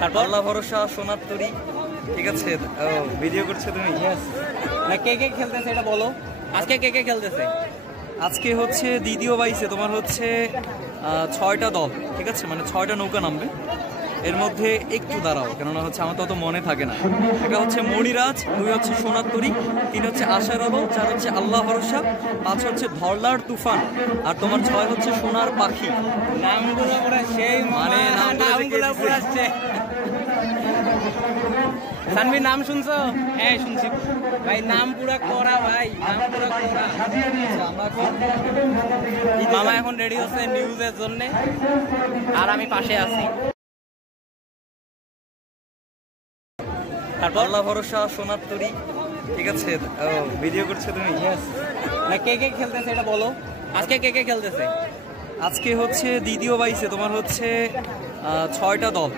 তারপর আল্লাহ ভরসা, সোনার তরী। ঠিক আছে, ভিডিও করছো তুমি? না, কে কে খেলতেছে এটা বলো। আজকে কে কে খেলতেছে? আজকে হচ্ছে দ্বিতীয় বাইসে তোমার হচ্ছে 6টা দল। ঠিক আছে, মানে 6টা নৌকা নামবে। এর মধ্যে একটু দাঁড়াও, কেননা হচ্ছে আমার তো অত মনে থাকে না। এটা হচ্ছে মণিরাজ, 2 হচ্ছে সোনার তরী, 3 হচ্ছে আশার আলো, 4 হচ্ছে আল্লাহ ভরসা, 5 হচ্ছে ধরলার তুফান, আর তোমার 6 হচ্ছে সোনার পাখি। নামগুলো পুরো সেই, মানে নামগুলো পুরো সেই। সানভি নাম শুনছো? হ্যাঁ শুনছি ভাই, নাম পুরা করা ভাই, নাম পুরা করা। মামা এখন রেডি হচ্ছে নিউজের জন্য, আর আমি পাশে আছি। তারপর আল্লাহ ভরসা, সোনার তরী। ঠিক আছে, ভিডিও করছো তুমি? না, কে কে খেলতেছে এটা বলো। আজকে কে কে খেলতেছে? আজকে হচ্ছে দ্বিতীয় বাইসে তোমার হচ্ছে 6টা দল।